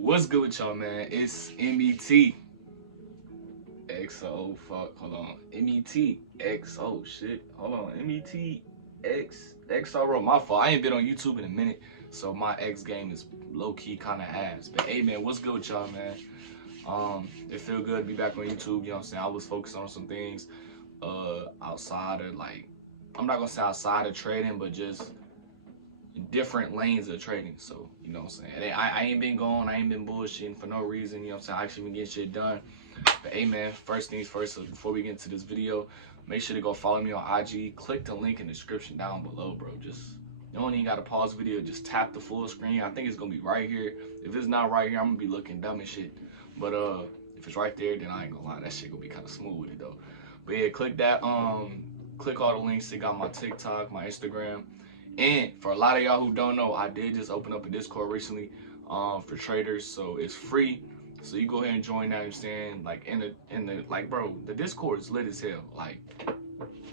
What's good with y'all, man? It's MET. XO, fuck, hold on. MET, XO, shit. Hold on. MET, XRO. My fault. I ain't been on YouTube in a minute, so my X game is low key kind of ass. But hey, man, what's good with y'all, man? It feel good to be back on YouTube, you know what I'm saying? I was focused on some things outside of, like, I'm not gonna say outside of trading, but just different lanes of trading. So, you know what I'm saying? I ain't been going, I ain't been bullshitting for no reason, you know what I'm saying? I actually been getting shit done. But hey, man, first things first, so before we get into this video, make sure to go follow me on IG. Click the link in the description down below, bro. Just, you don't even gotta pause the video, just tap the full screen. I think it's gonna be right here. If it's not right here, I'm gonna be looking dumb as shit. But if it's right there, then I ain't gonna lie, that shit gonna be kind of smooth with it though. But yeah, click that, click all the links. They got my TikTok, my Instagram. And for a lot of y'all who don't know, I did just open up a Discord recently for traders, so it's free. So you go ahead and join that, you know what I'm saying? Like in the like, bro, the Discord is lit as hell. Like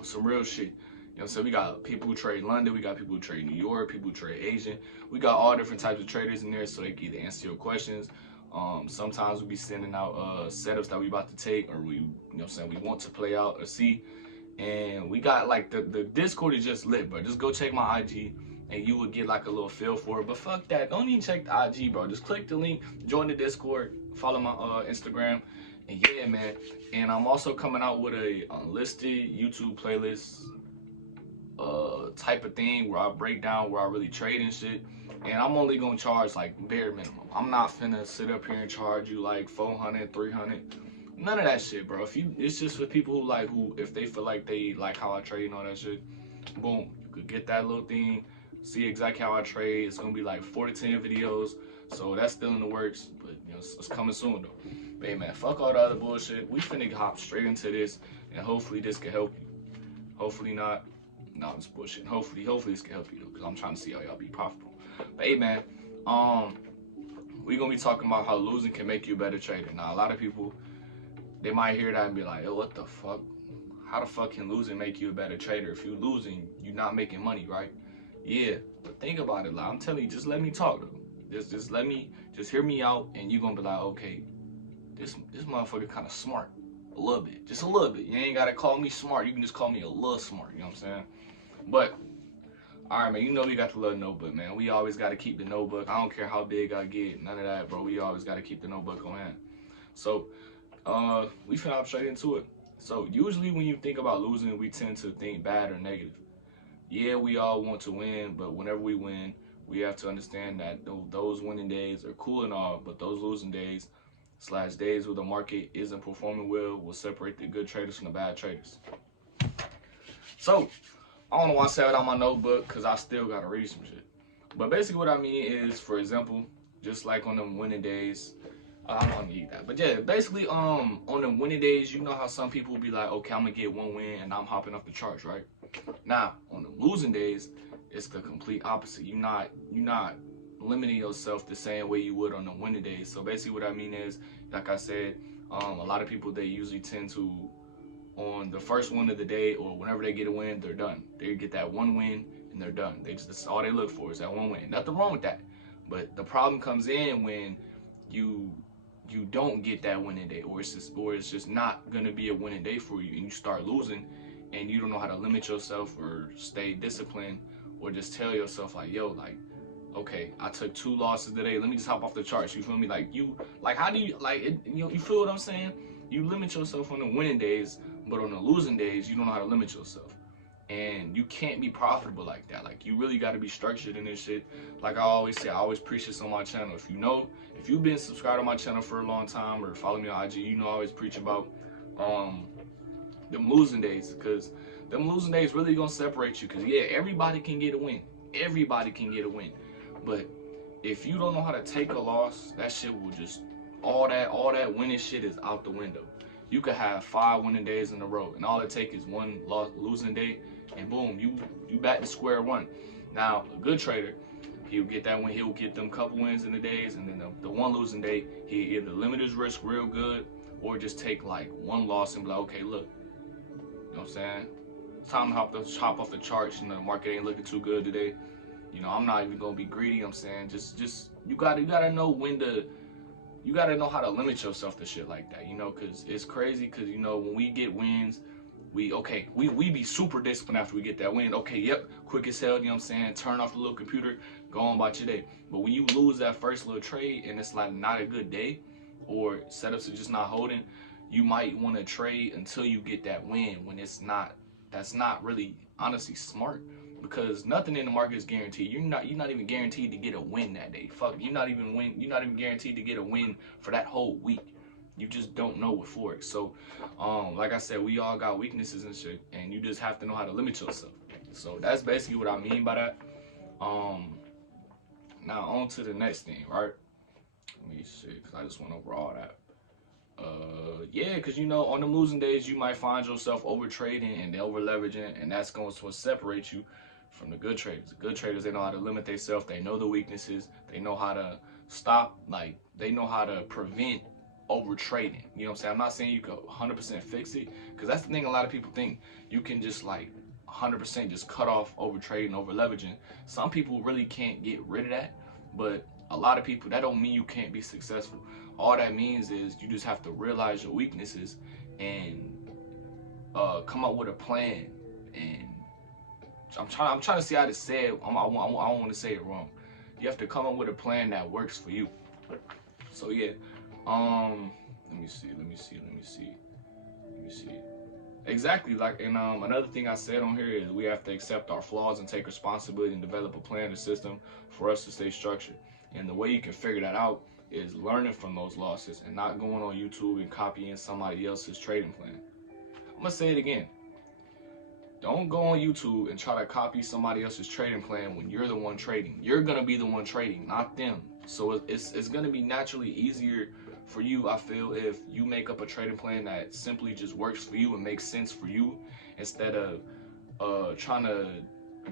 some real shit. You know what I'm saying? We got people who trade London, we got people who trade New York, people who trade Asian. We got all different types of traders in there, so they can either answer your questions. Sometimes we be sending out setups that we about to take, or we, you know what I'm saying, we want to play out or see. And we got like the Discord is just lit, bro. Just go check my IG and you will get like a little feel for it. But fuck that, don't even check the IG, bro. Just click the link, join the Discord, follow my Instagram, and yeah, man. And I'm also coming out with a unlisted YouTube playlist type of thing where I break down where I really trade and shit. And I'm only gonna charge like bare minimum. I'm not finna sit up here and charge you like 400, 300. None of that shit, bro. It's just for people who like, if they feel like they like how I trade and all that shit, boom, you could get that little thing, see exactly how I trade. It's gonna be like 4 to 10 videos, so that's still in the works, but you know, it's coming soon though. But hey, man, fuck all the other bullshit. We finna hop straight into this, and hopefully this can help you. Hopefully not. No, it's bullshit. Hopefully this can help you though, because I'm trying to see how y'all be profitable. But hey, man, we gonna be talking about how losing can make you a better trader. Now, a lot of people, they might hear that and be like, oh, what the fuck? How the fuck can losing make you a better trader? If you're losing, you're not making money, right? Yeah, but think about it, like, I'm telling you, just let me talk though. Just hear me out, and you're gonna be like, okay, this motherfucker kind of smart. A little bit, just a little bit. You ain't gotta call me smart, you can just call me a little smart, you know what I'm saying? But, alright, man, you know we got the little notebook, man. We always gotta keep the notebook. I don't care how big I get, none of that, bro. We always gotta keep the notebook on hand. So, we finna hop straight into it. So usually when you think about losing, we tend to think bad or negative. Yeah, we all want to win, but whenever we win, we have to understand that those winning days are cool and all, but those losing days / days where the market isn't performing well will separate the good traders from the bad traders. So I don't know why I said it on my notebook, because I still gotta read some shit. But basically what I mean is, for example, just like on them winning days, I don't need that. But yeah, basically, on the winning days, you know how some people be like, okay, I'm gonna get one win and I'm hopping off the charts, right? Now, on the losing days, it's the complete opposite. You're not limiting yourself the same way you would on the winning days. So basically what I mean is, like I said, a lot of people, they usually tend to, on the first win of the day, or whenever they get a win, they're done. They get that one win and they're done. That's all they look for, is that one win. Nothing wrong with that. But the problem comes in when you don't get that winning day, or it's just not gonna be a winning day for you, and you start losing, and you don't know how to limit yourself or stay disciplined, or just tell yourself like, yo, like, okay, I took 2 losses today, let me just hop off the charts. You feel me? Like how do you, like, you feel what I'm saying? You limit yourself on the winning days, but on the losing days, you don't know how to limit yourself. And you can't be profitable like that. Like, you really got to be structured in this shit. Like I always say, I always preach this on my channel. If you've been subscribed to my channel for a long time, or follow me on IG, you know I always preach about them losing days, because them losing days really gonna separate you. Because yeah, everybody can get a win. Everybody can get a win. But if you don't know how to take a loss, that shit will just, all that winning shit is out the window. You could have 5 winning days in a row, and all it takes is one losing day, and boom, you back to square one. Now, a good trader, he'll get that win, he'll get them couple wins in the days, and then the one losing day, he either limit his risk real good, or just take like one loss and be like, okay, look, you know what I'm saying? It's time to hop off the charts. You know, the market ain't looking too good today. You know, I'm not even gonna be greedy. I'm saying just you gotta know when to you gotta know how to limit yourself to shit like that, you know, cause it's crazy. Cause you know when we get wins, we be super disciplined after we get that win. Okay, yep, quick as hell. You know what I'm saying? Turn off the little computer, go on about your day. But when you lose that first little trade and it's like not a good day, or setups are just not holding, you might want to trade until you get that win. When it's not, that's not really honestly smart, because nothing in the market is guaranteed. You're not even guaranteed to get a win that day. Fuck, you're not even guaranteed to get a win for that whole week. You just don't know with forex. So like I said, we all got weaknesses and shit, and you just have to know how to limit yourself. So that's basically what I mean by that. Now on to the next thing, right? Let me see, because I just went over all that. Yeah, because you know, on the losing days, you might find yourself over trading and over leveraging, and that's going to separate you from the good traders. The good traders, they know how to limit themselves. They know the weaknesses. They know how to stop, like, they know how to prevent over trading. You know what I'm saying? I'm not saying you can 100% fix it, because that's the thing a lot of people think. You can just like 100% just cut off over trading, over leveraging. Some people really can't get rid of that, but a lot of people, that don't mean you can't be successful. All that means is you just have to realize your weaknesses and come up with a plan. And I'm trying to see how to say it. I don't want to say it wrong. You have to come up with a plan that works for you. So yeah, let me see. Exactly, like, and another thing I said on here is we have to accept our flaws and take responsibility and develop a plan and system for us to stay structured. And the way you can figure that out is learning from those losses and not going on YouTube and copying somebody else's trading plan. I'm gonna say it again. Don't go on YouTube and try to copy somebody else's trading plan when you're the one trading. You're gonna be the one trading, not them. So it's gonna be naturally easier for you, I feel, if you make up a trading plan that simply just works for you and makes sense for you, instead of trying to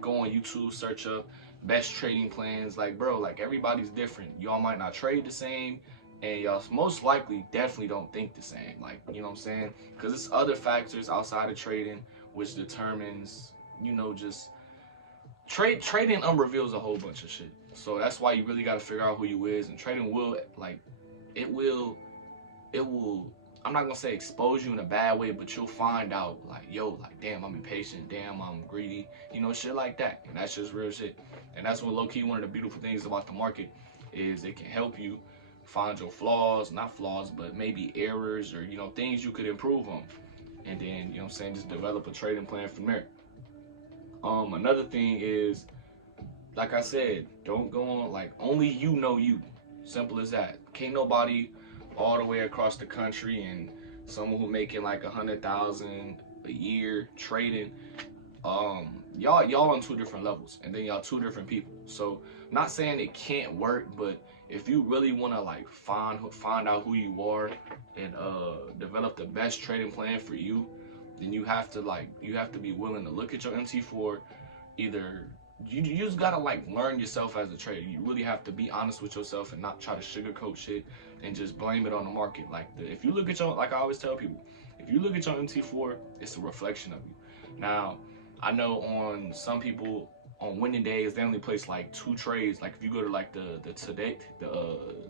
go on YouTube, search up best trading plans. Like, bro, like, everybody's different. Y'all might not trade the same, and y'all most likely definitely don't think the same. Like, you know what I'm saying? Because it's other factors outside of trading which determines, you know, just trading reveals a whole bunch of shit. So that's why you really got to figure out who you is. And trading will, like, it will, I'm not gonna say expose you in a bad way, but you'll find out, like, yo, like, damn, I'm impatient, damn, I'm greedy, you know, shit like that. And that's just real shit. And that's what low-key one of the beautiful things about the market is, it can help you find your flaws, not flaws, but maybe errors, or, you know, things you could improve on. And then, you know what I'm saying, just develop a trading plan from there. Another thing is, like I said, don't go on, like, only you know you. Simple as that. Can't nobody all the way across the country, and someone who making like 100,000 a year trading, y'all on two different levels, and then y'all two different people. So not saying it can't work, but if you really want to like find out who you are and develop the best trading plan for you, then you have to be willing to look at your MT4. Either you just gotta like learn yourself as a trader. You really have to be honest with yourself and not try to sugarcoat shit and just blame it on the market. Like, if you look at your, like I always tell people, if you look at your MT4, it's a reflection of you. Now, I know on some people on winning days, they only place like 2 trades. Like, if you go to like the today,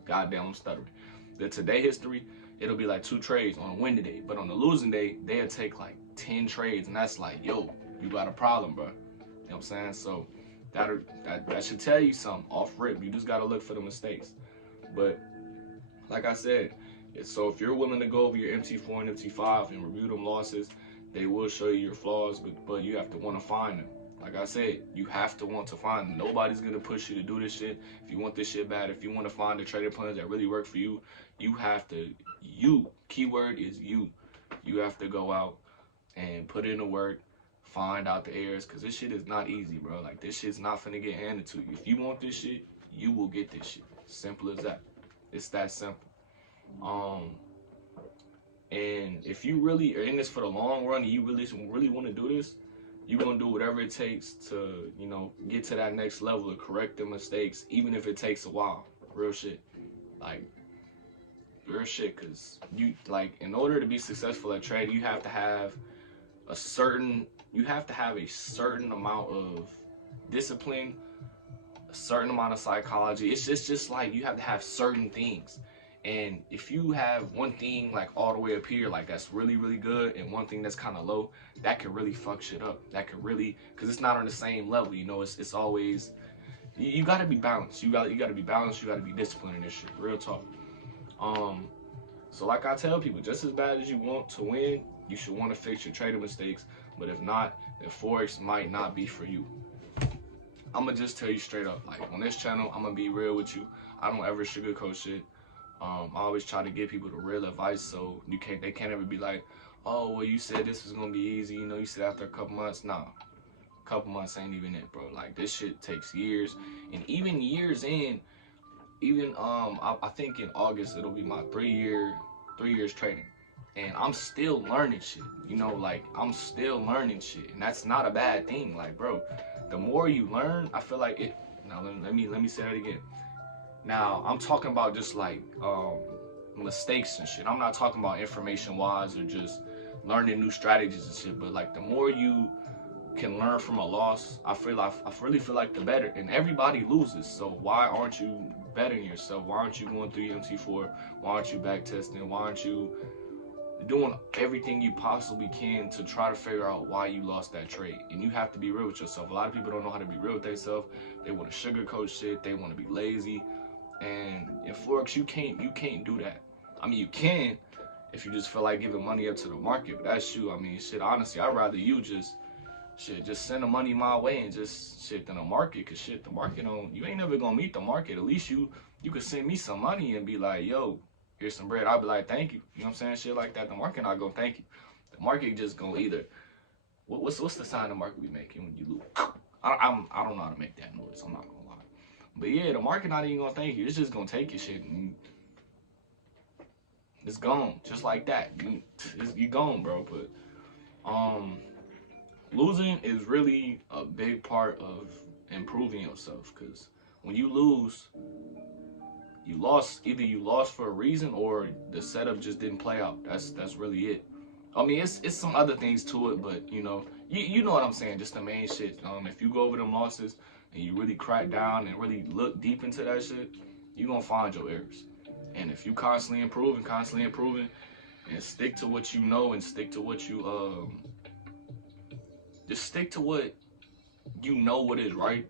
goddamn, I'm stuttering, the today history, it'll be like 2 trades on a winning day. But on the losing day, they'll take like 10 trades, and that's like, yo, you got a problem, bro. You know what I'm saying? So that should tell you something off rip. You just gotta look for the mistakes. But like I said, so if you're willing to go over your MT4 and MT5 and review them losses, they will show you your flaws, but you have to want to find them. Like I said, you have to want to find them. Nobody's gonna push you to do this shit. If you want this shit bad, if you want to find the trading plans that really work for you, you have to, keyword is you have to go out and put in the work, find out the errors, because this shit is not easy, bro. Like, this shit's not finna get handed to you. If you want this shit, you will get this shit. Simple as that. It's that simple. And if you really are in this for the long run and you really want to do this, you're gonna do whatever it takes to, you know, get to that next level, to correct the mistakes, even if it takes a while. Real shit. Like, real shit. Because you, like, in order to be successful at trading, you have to have a certain amount of discipline, a certain amount of psychology. It's just like you have to have certain things. And if you have one thing like all the way up here, like that's really, really good, and one thing that's kind of low, that can really fuck shit up. That can really, cause it's not on the same level, you know. It's always, you gotta be balanced. You gotta be balanced. You gotta be disciplined in this shit. Real talk. So like I tell people, just as bad as you want to win, you should want to fix your trading mistakes. But if not, then forex might not be for you. I'm gonna just tell you straight up, like on this channel, I'm gonna be real with you. I don't ever sugarcoat shit. I always try to give people the real advice, so they can't ever be like, oh, well, you said this was gonna be easy, you know, you said after a couple months. Nah, a couple months ain't even it, bro. Like this shit takes years, and even years in, even I think in August it'll be my 3 years trading, and I'm still learning shit. You know, like I'm still learning shit, and that's not a bad thing. Like, bro, the more you learn, I feel like it. Now let me say that again. Now I'm talking about just like mistakes and shit. I'm not talking about information wise or just learning new strategies and shit. But like the more you can learn from a loss, I really feel like the better. And everybody loses, so why aren't you betting yourself? Why aren't you going through MT4? Why aren't you back testing? Why aren't you doing everything you possibly can to try to figure out why you lost that trade? And you have to be real with yourself. A lot of people don't know how to be real with themselves. They want to sugarcoat shit. They want to be lazy. And in forex, you can't do that. I mean, you can if you just feel like giving money up to the market, but that's you. I mean, shit, honestly, I'd rather you just send the money my way and just shit than the market. Cause shit, the market you ain't never gonna meet the market. At least you could send me some money and be like, yo, here's some bread. I'll be like, thank you. You know what I'm saying? Shit like that. The market not gonna thank you. The market just gonna either, what's the sign the market be making when you lose? I don't know how to make that noise. I'm not gonna lie. But yeah, the market not even gonna thank you. It's just gonna take your shit and it's gone, just like that. You gone, bro. But losing is really a big part of improving yourself, because when you lose, either you lost for a reason or the setup just didn't play out. That's really it. I mean, it's some other things to it, but you know what I'm saying, just the main shit. If you go over them losses and you really crack down and really look deep into that shit, you're gonna find your errors. And if you constantly improving and stick to what you know and stick to what you just stick to what you know what is right,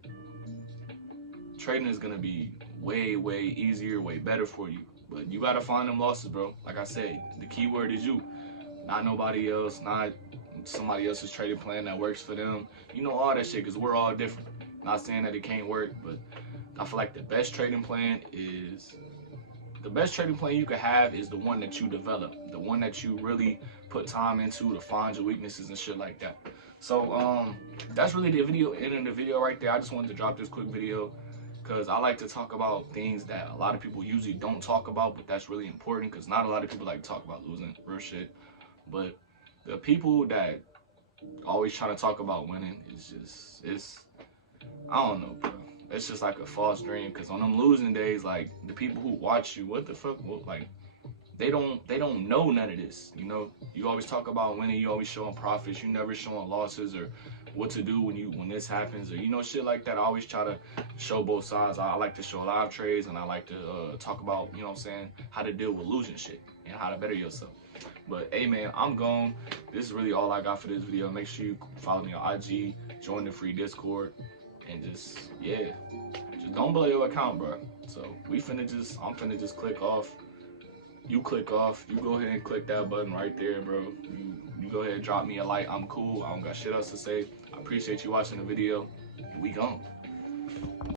trading is gonna be way, way easier, way better for you. But you gotta find them losses, bro. Like I said, the key word is you, not nobody else, not somebody else's trading plan that works for them. You know all that shit, because we're all different. Not saying that it can't work, but I feel like the best trading plan you could have is the one that you develop, the one that you really put time into to find your weaknesses and shit like that. So that's really the video, ending the video right there. I just wanted to drop this quick video because I like to talk about things that a lot of people usually don't talk about, but that's really important because not a lot of people like to talk about losing, real shit. But the people that always trying to talk about winning it's I don't know, bro. It's just like a false dream, because on them losing days, like the people who watch you, what the fuck, like they don't know none of this. You know, you always talk about winning, you always showing profits, you never showing losses or what to do when this happens, or you know, shit like that. I always try to show both sides. I like to show live trades, and I like to talk about, you know what I'm saying, how to deal with losing shit and how to better yourself. But hey man, I'm gone. This is really all I got for this video. Make sure you follow me on IG, join the free Discord, and just don't blow your account, bro. So I'm finna just click off. You click off. You go ahead and click that button right there, bro. You go ahead and drop me a like. I'm cool. I don't got shit else to say. I appreciate you watching the video. We gone.